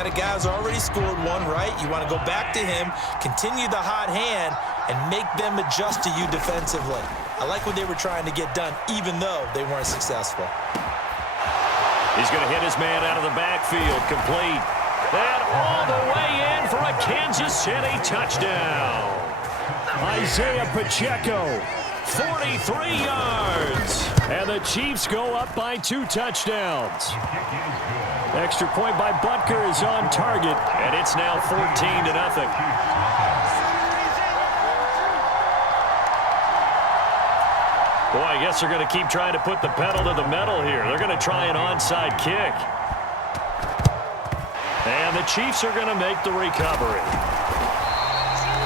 The guy's already scored one, right? You want to go back to him, continue the hot hand, and make them adjust to you defensively. I like what they were trying to get done, even though they weren't successful. He's going to hit his man out of the backfield, complete. And all the way in for a Kansas City touchdown. Isaiah Pacheco, 43 yards. And the Chiefs go up by 2 touchdowns. Extra point by Butker is on target, and it's now 14-0. Boy, I guess they're going to keep trying to put the pedal to the metal here. They're going to try an onside kick. And the Chiefs are going to make the recovery.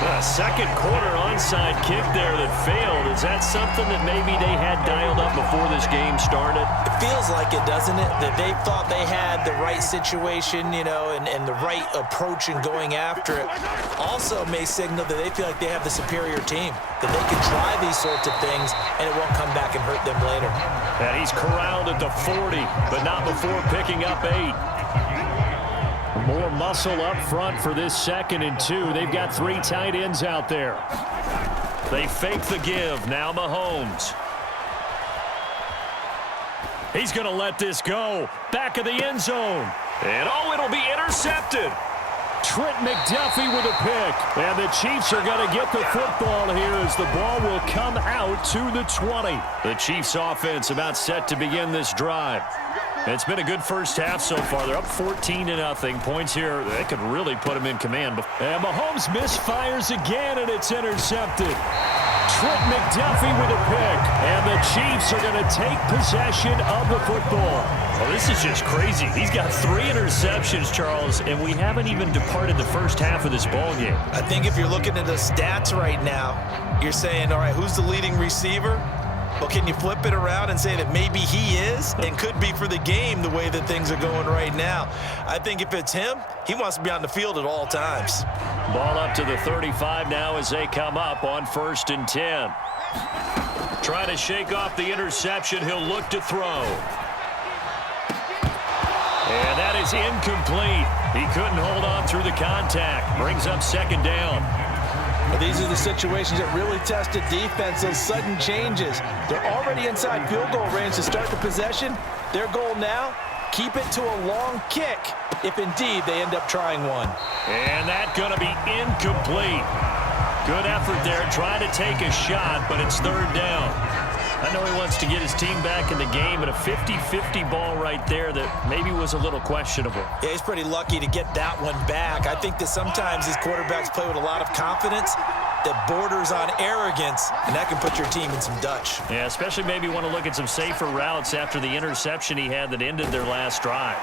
A second quarter onside kick there that failed. Is that something that maybe they had dialed up before this game started? It feels like it, doesn't it? That they thought they had the right situation, you know, and the right approach in going after it. Also may signal that they feel like they have the superior team, that they can try these sorts of things and it won't come back and hurt them later. And he's corralled at the 40, but not before picking up 8. More muscle up front for this 2nd and 2. They've got 3 tight ends out there. They fake the give. Now Mahomes. He's going to let this go. Back of the end zone. And it'll be intercepted. Trent McDuffie with a pick. And the Chiefs are going to get the football here as the ball will come out to the 20. The Chiefs offense about set to begin this drive. It's been a good first half so far. They're up 14-0. Points here, they could really put them in command. And Mahomes misfires again, and it's intercepted. Trent McDuffie with a pick. And the Chiefs are going to take possession of the football. Oh, this is just crazy. He's got 3 interceptions, Charles, and we haven't even departed the first half of this ball game. I think if you're looking at the stats right now, you're saying, all right, who's the leading receiver? Well, can you flip it around and say that maybe he is and could be for the game the way that things are going right now? I think if it's him, he wants to be on the field at all times. Ball up to the 35 now as they come up on 1st and 10. Trying to shake off the interception. He'll look to throw. And that is incomplete. He couldn't hold on through the contact. Brings up 2nd down. Well, these are the situations that really test the defense, those sudden changes. They're already inside field goal range to start the possession. Their goal now, keep it to a long kick, if indeed they end up trying one. And that's going to be incomplete. Good effort there, trying to take a shot, but it's 3rd down. I know he wants to get his team back in the game, but a 50-50 ball right there that maybe was a little questionable. Yeah, he's pretty lucky to get that one back. I think that sometimes these quarterbacks play with a lot of confidence that borders on arrogance, and that can put your team in some Dutch. Yeah, especially maybe want to look at some safer routes after the interception he had that ended their last drive.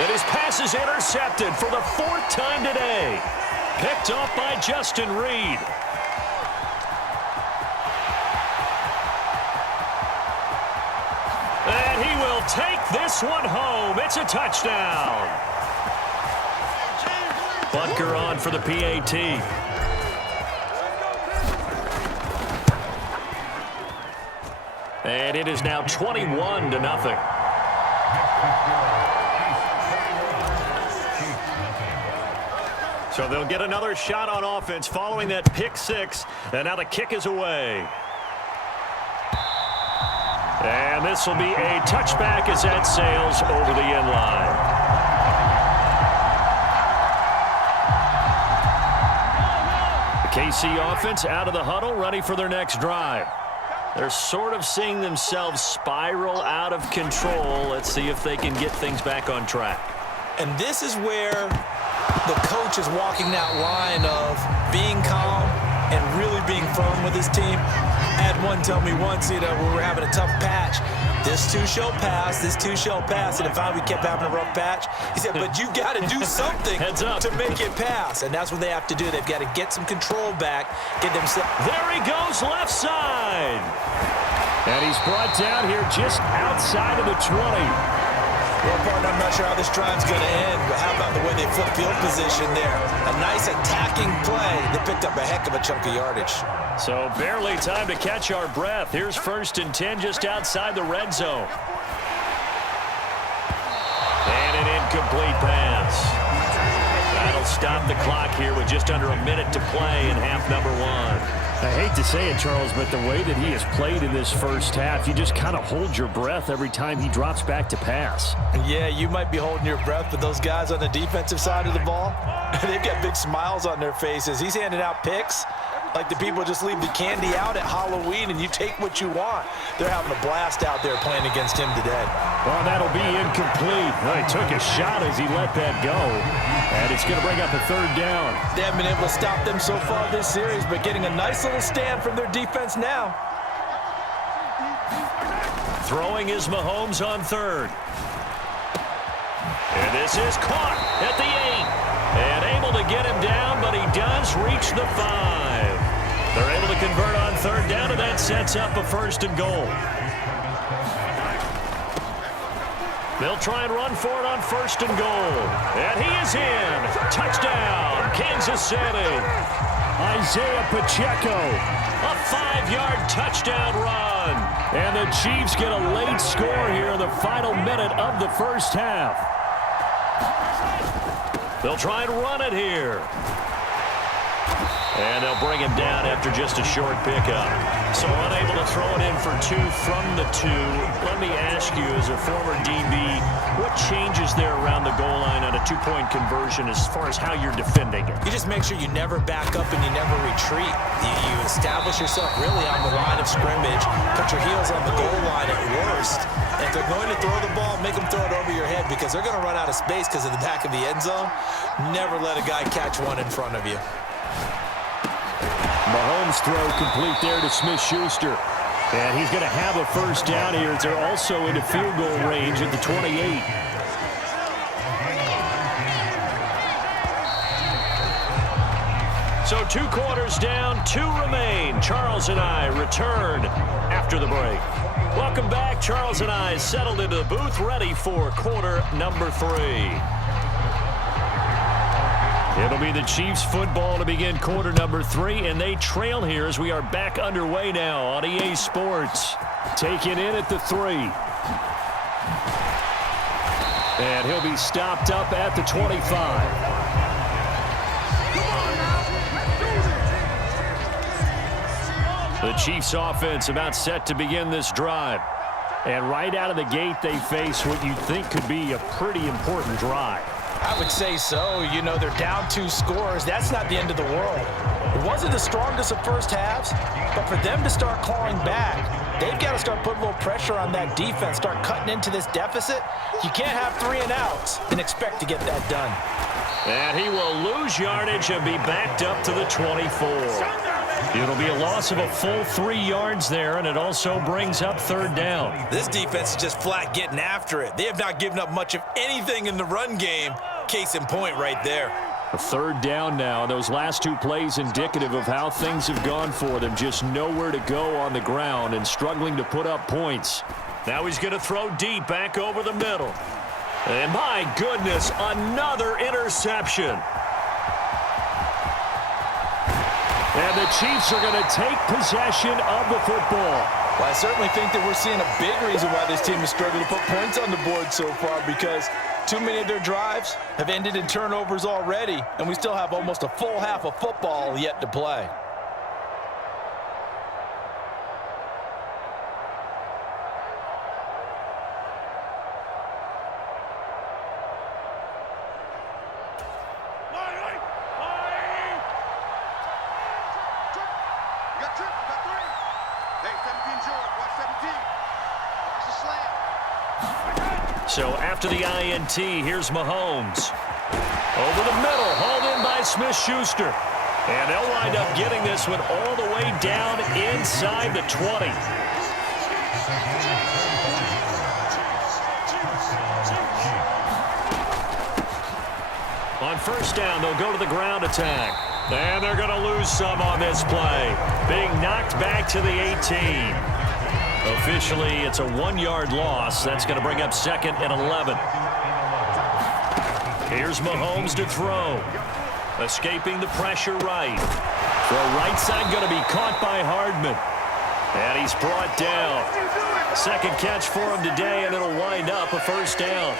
And his pass is intercepted for the 4th time today. Picked off by Justin Reed. And he will take this one home. It's a touchdown. Butker on for the PAT. And it is now 21-0. So they'll get another shot on offense following that pick 6. And now the kick is away. And this will be a touchback as that sails over the end line. The KC offense out of the huddle, ready for their next drive. They're sort of seeing themselves spiral out of control. Let's see if they can get things back on track. And this is where the coach is walking that line of being calm and really being firm with his team. I had one tell me once, you know, when we were having a tough patch, this too shall pass, this too shall pass. And if we kept having a rough patch, he said, but you got to do something to make it pass. And that's what they have to do. They've got to get some control back, get themselves. There he goes, left side. And he's brought down here just outside of the 20. Well, partner, I'm not sure how this drive's going to end, but how about the way they flip field position there? A nice attacking play. They picked up a heck of a chunk of yardage. So barely time to catch our breath. Here's 1st and 10 just outside the red zone. incomplete pass. That'll stop the clock here with just under a minute to play in half number one. I hate to say it, Charles, but the way that he has played in this first half, you just kind of hold your breath every time he drops back to pass. Yeah, you might be holding your breath, but those guys on the defensive side of the ball, they've got big smiles on their faces. He's handing out picks like the people just leave the candy out at Halloween and you take what you want. They're having a blast out there playing against him today. Well, that'll be incomplete. Well, he took a shot as he let that go, and it's going to bring up a third down. They haven't been able to stop them so far this series, but getting a nice little stand from their defense now. Throwing is Mahomes on third. And this is caught at the 8. And able to get him down, but he does reach the 5. They're able to convert on third down, and that sets up a first and goal. They'll try and run for it on first and goal. And he is in. Touchdown, Kansas City. Isaiah Pacheco. A 5-yard touchdown run. And the Chiefs get a late score here in the final minute of the first half. They'll try and run it here. And they'll bring him down after just a short pickup. So unable to throw it in for 2 from the 2. Let me ask you, as a former DB, what changes there around the goal line on a 2-point conversion as far as how you're defending it? You just make sure you never back up and you never retreat. You establish yourself really on the line of scrimmage, put your heels on the goal line at worst. And if they're going to throw the ball, make them throw it over your head because they're going to run out of space because of the back of the end zone. Never let a guy catch one in front of you. Mahomes throw complete there to Smith-Schuster. And he's going to have a first down here as they're also into field goal range at the 28. So 2 quarters down, 2 remain. Charles and I return after the break. Welcome back. Charles and I settled into the booth ready for quarter number 3. It'll be the Chiefs football to begin quarter number 3, and they trail here as we are back underway now on EA Sports. Taken in at the 3. And he'll be stopped up at the 25. The Chiefs offense about set to begin this drive. And right out of the gate, they face what you think could be a pretty important drive. I would say so. You know, they're down 2 scores. That's not the end of the world. It wasn't the strongest of first halves, but for them to start clawing back, they've got to start putting a little pressure on that defense, start cutting into this deficit. You can't have 3 and outs and expect to get that done. And he will lose yardage and be backed up to the 24. It'll be a loss of a full 3 yards there, and it also brings up third down. This defense is just flat getting after it. They have not given up much of anything in the run game. Case in point right there. A third down now. Those last 2 plays indicative of how things have gone for them. Just nowhere to go on the ground and struggling to put up points. Now he's going to throw deep back over the middle. And my goodness, another interception. And the Chiefs are going to take possession of the football. Well, I certainly think that we're seeing a big reason why this team is struggling to put points on the board so far, because too many of their drives have ended in turnovers already, and we still have almost a full half of football yet to play. So after the INT, here's Mahomes. Over the middle, hauled in by Smith-Schuster. And they'll wind up getting this one all the way down inside the 20. On first down, they'll go to the ground attack. And they're going to lose some on this play. Being knocked back to the 18. Officially, it's a 1-yard loss. That's going to bring up 2nd and 11. Here's Mahomes to throw. Escaping the pressure right. The right side going to be caught by Hardman. And he's brought down. Second catch for him today, and it'll wind up a first down.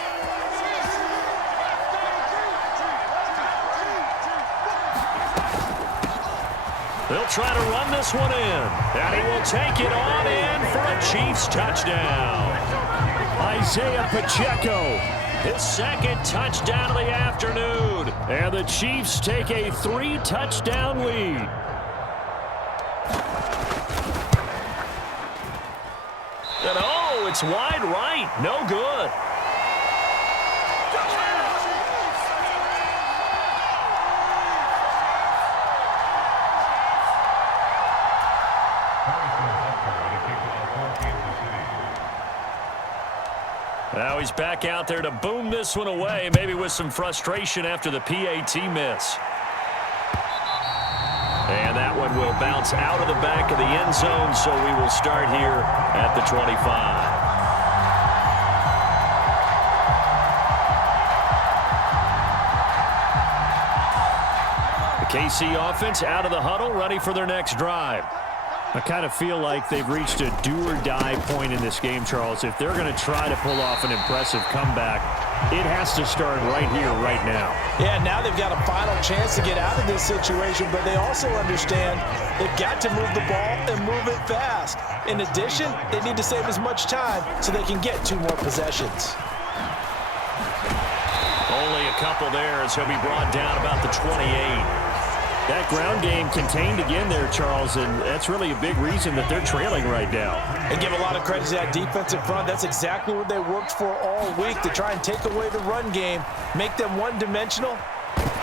They'll try to run this one in. And he will take it on in for a Chiefs touchdown. Isaiah Pacheco, his second touchdown of the afternoon. And the Chiefs take a 3-touchdown lead. And oh, it's wide right. No good. Now he's back out there to boom this one away, maybe with some frustration after the PAT miss. And that one will bounce out of the back of the end zone, so we will start here at the 25. The KC offense out of the huddle, ready for their next drive. I kind of feel like they've reached a do-or-die point in this game, Charles. If they're going to try to pull off an impressive comeback, it has to start right here, right now. Yeah, now they've got a final chance to get out of this situation, but they also understand they've got to move the ball and move it fast. In addition, they need to save as much time so they can get 2 more possessions. Only a couple there as he'll be brought down about the 28. That ground game contained again there, Charles, and that's really a big reason that they're trailing right now. And give a lot of credit to that defensive front. That's exactly what they worked for all week, to try and take away the run game, make them one-dimensional.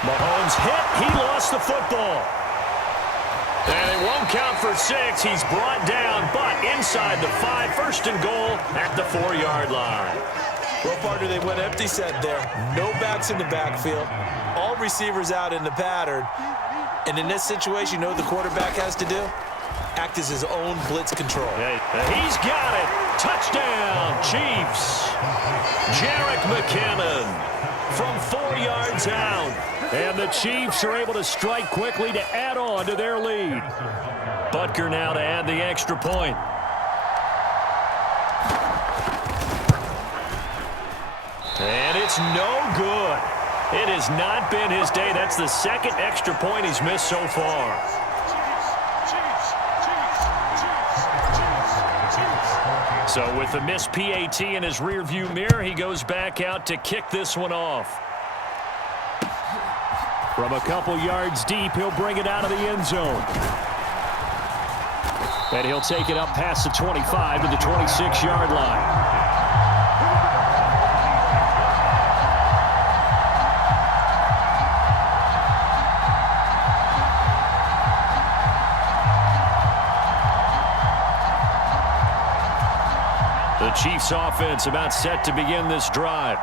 Mahomes hit. He lost the football. And it won't count for 6. He's brought down, but inside the 5, first and goal at the 4-yard line. Well, partner, they went empty set there. No backs in the backfield. All receivers out in the pattern. And in this situation, you know what the quarterback has to do? Act as his own blitz control. Hey, he's got it. Touchdown, Chiefs. Jerick McKinnon from 4 yards out. And the Chiefs are able to strike quickly to add on to their lead. Butker now to add the extra point. And it's no good. It has not been his day. That's the second extra point he's missed so far. So with the missed PAT in his rearview mirror, he goes back out to kick this one off. From a couple yards deep, he'll bring it out of the end zone. And he'll take it up past the 25 to the 26-yard line. The Chiefs offense about set to begin this drive.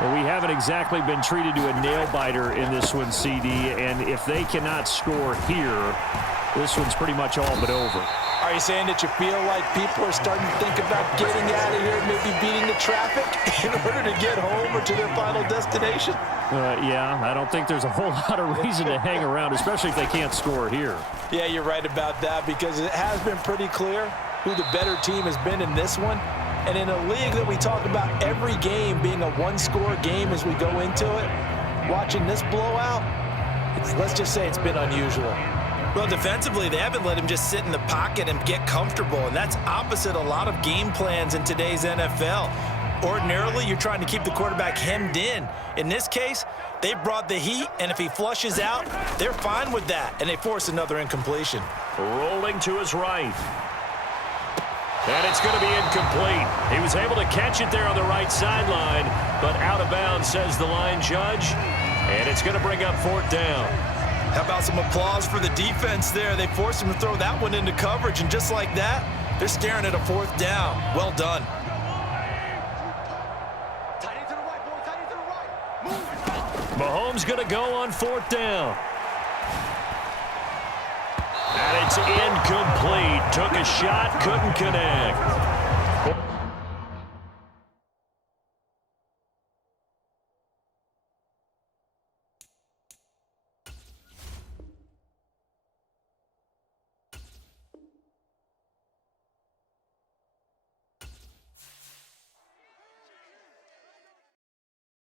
Well, we haven't exactly been treated to a nail-biter in this one, CD, and if they cannot score here, this one's pretty much all but over. Are you saying that you feel like people are starting to think about getting out of here, maybe beating the traffic in order to get home or to their final destination? Yeah, I don't think there's a whole lot of reason to hang around, especially if they can't score here. Yeah, you're right about that, because it has been pretty clear who the better team has been in this one. And in a league that we talk about every game being a one-score game as we go into it, watching this blowout, let's just say it's been unusual. Well, defensively, they haven't let him just sit in the pocket and get comfortable, and that's opposite a lot of game plans in today's NFL. Ordinarily, you're trying to keep the quarterback hemmed in. In this case, they brought the heat, and if he flushes out, they're fine with that, and they force another incompletion. Rolling to his right. And it's going to be incomplete. He was able to catch it there on the right sideline, but out of bounds, says the line judge. And it's going to bring up 4th down. How about some applause for the defense there? They forced him to throw that one into coverage, and just like that, they're staring at a 4th down. Well done. Mahomes going to go on 4th down. And it's incomplete. Took a shot, couldn't connect.